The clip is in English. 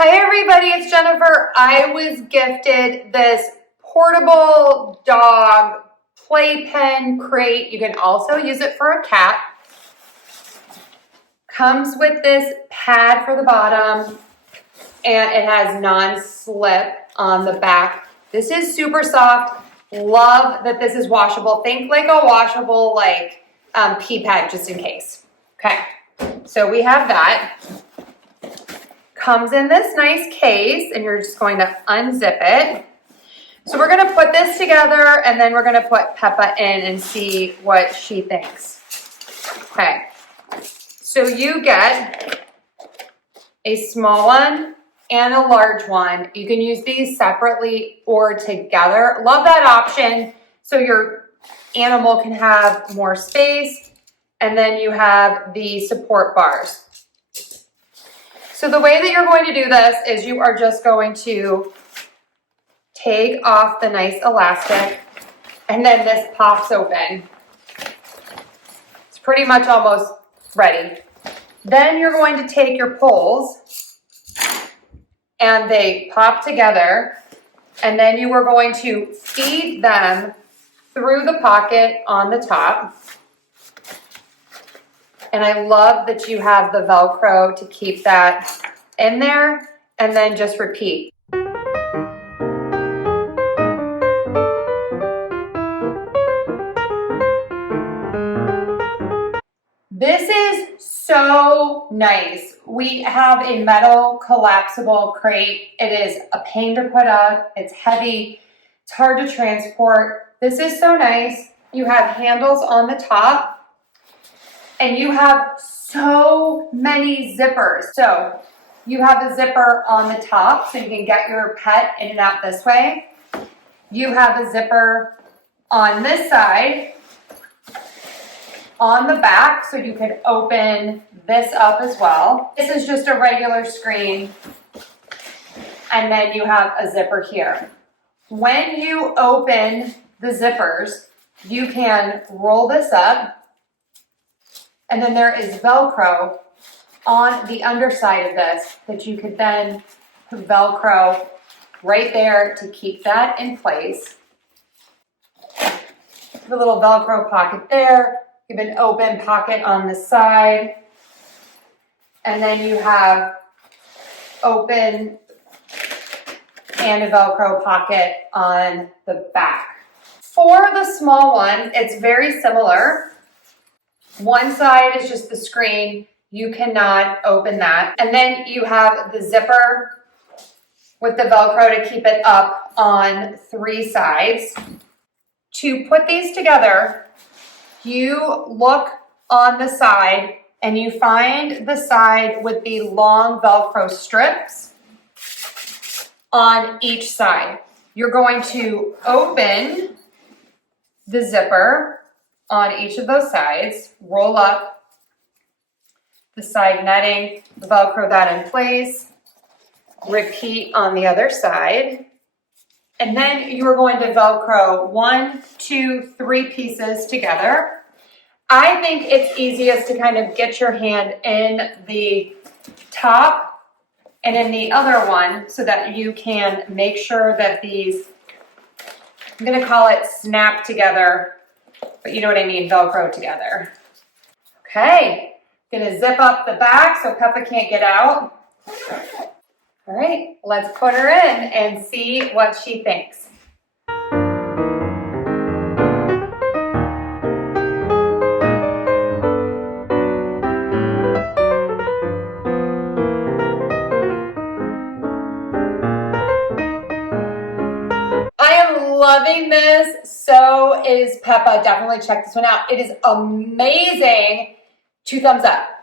Hi everybody, it's Jennifer. I was gifted this portable dog playpen crate. You can also use it for a cat. Comes with this pad for the bottom and it has non-slip on the back. This is super soft. Love that this is washable. Think like a washable pee pad just in case. Okay, so we have that. Comes in this nice case and you're just going to unzip it. So we're going to put this together and then we're going to put Peppa in and see what she thinks. Okay, so you get a small one and a large one. You can use these separately or together. Love that option. So your animal can have more space and then you have the support bars. So the way that you're going to do this is you are just going to take off the nice elastic and then this pops open. It's pretty much almost ready. Then you're going to take your poles and they pop together and then you are going to feed them through the pocket on the top. And I love that you have the Velcro to keep that in there and then just repeat. This is so nice. We have a metal collapsible crate. It is a pain to put up. It's heavy. It's hard to transport. This is so nice. You have handles on the top. And you have so many zippers. So you have a zipper on the top so you can get your pet in and out this way. You have a zipper on this side, on the back, so you can open this up as well. This is just a regular screen. And then you have a zipper here. When you open the zippers, you can roll this up. And then there is Velcro on the underside of this that you could then put Velcro right there to keep that in place. The little Velcro pocket there. You have an open pocket on the side. And then you have open and a Velcro pocket on the back. For the small one, it's very similar. One side is just the screen. You cannot open that. And then you have the zipper with the Velcro to keep it up on three sides. To put these together, you look on the side and you find the side with the long Velcro strips on each side. You're going to open the zipper on each of those sides, roll up the side netting, Velcro that in place, repeat on the other side, and then you are going to Velcro 1, 2, 3 pieces together. I think it's easiest to kind of get your hand in the top and in the other one so that you can make sure that these, I'm gonna call it snap together, but you know what I mean, Velcro together. Okay, gonna zip up the back so Peppa can't get out. All right, let's put her in and see what she thinks. Loving this. So is Peppa. Definitely check this one out. It is amazing. 2 thumbs up.